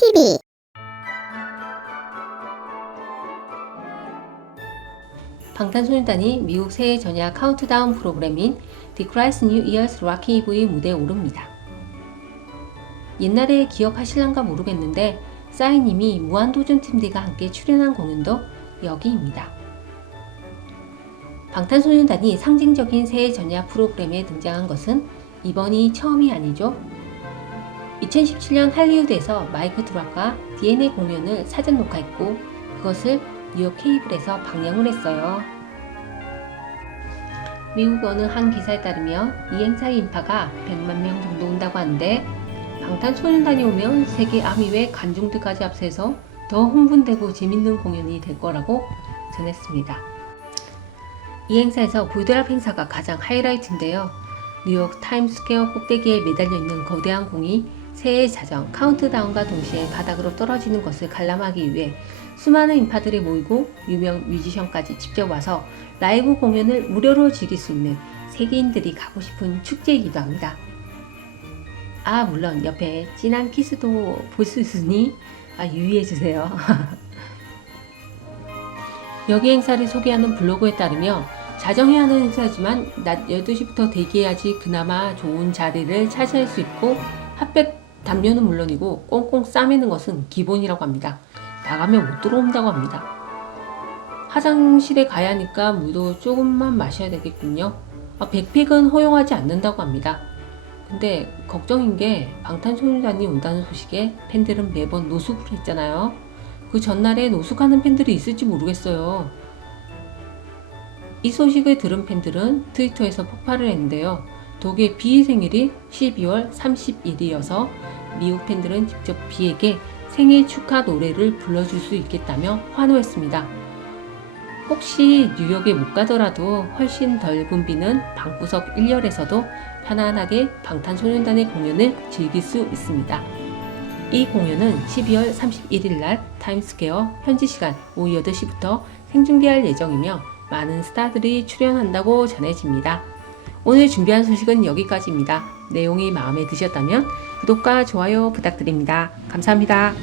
TV 방탄소년단이 미국 새해 전야 카운트다운 프로그램인 The Christ New Year's Rocky Eve의 무대에 오릅니다. 옛날에 기억하실란가 모르겠는데 싸이님이 무한도전 팀들과 함께 출연한 공연도 여기입니다. 방탄소년단이 상징적인 새해 전야 프로그램에 등장한 것은 이번이 처음이 아니죠. 2017년 할리우드에서 마이크 드락과 DNA 공연을 사전 녹화했고 그것을 뉴욕 케이블에서 방영을 했어요. 미국 어느 한 기사에 따르면 이 행사의 인파가 100만 명 정도 온다고 하는데 방탄소년단이 오면 세계 아미외 관중들까지 앞세서 더 흥분되고 재밌는 공연이 될 거라고 전했습니다. 이 행사에서 불드랍 행사가 가장 하이라이트인데요. 뉴욕 타임스퀘어 꼭대기에 매달려 있는 거대한 공이 새해 자정 카운트다운과 동시에 바닥으로 떨어지는 것을 관람하기 위해 수많은 인파들이 모이고 유명 뮤지션까지 직접 와서 라이브 공연을 무료로 즐길 수 있는 세계인들이 가고 싶은 축제이기도 합니다. 아 물론 옆에 진한 키스도 볼 수 있으니 아, 유의해 주세요. 여기 행사를 소개하는 블로그에 따르면 자정에 하는 행사지만 낮 12시부터 대기해야지 그나마 좋은 자리를 차지할 수 있고 핫백 담요는 물론이고 꽁꽁 싸매는 것은 기본이라고 합니다. 나가면 못 들어온다고 합니다. 화장실에 가야 하니까 물도 조금만 마셔야 되겠군요. 아, 백팩은 허용하지 않는다고 합니다. 근데 걱정인 게 방탄소년단이 온다는 소식에 팬들은 매번 노숙을 했잖아요. 그 전날에 노숙하는 팬들이 있을지 모르겠어요. 이 소식을 들은 팬들은 트위터에서 폭발을 했는데요. 독의 비 생일이 12월 30일이어서 미국 팬들은 직접 비에게 생일 축하 노래를 불러줄 수 있겠다며 환호했습니다. 혹시 뉴욕에 못 가더라도 훨씬 덜 붐비는 방구석 1열에서도 편안하게 방탄소년단의 공연을 즐길 수 있습니다. 이 공연은 12월 31일 날 타임스퀘어 현지 시간 오후 8시부터 생중계할 예정이며 많은 스타들이 출연한다고 전해집니다. 오늘 준비한 소식은 여기까지입니다. 내용이 마음에 드셨다면 구독과 좋아요 부탁드립니다. 감사합니다.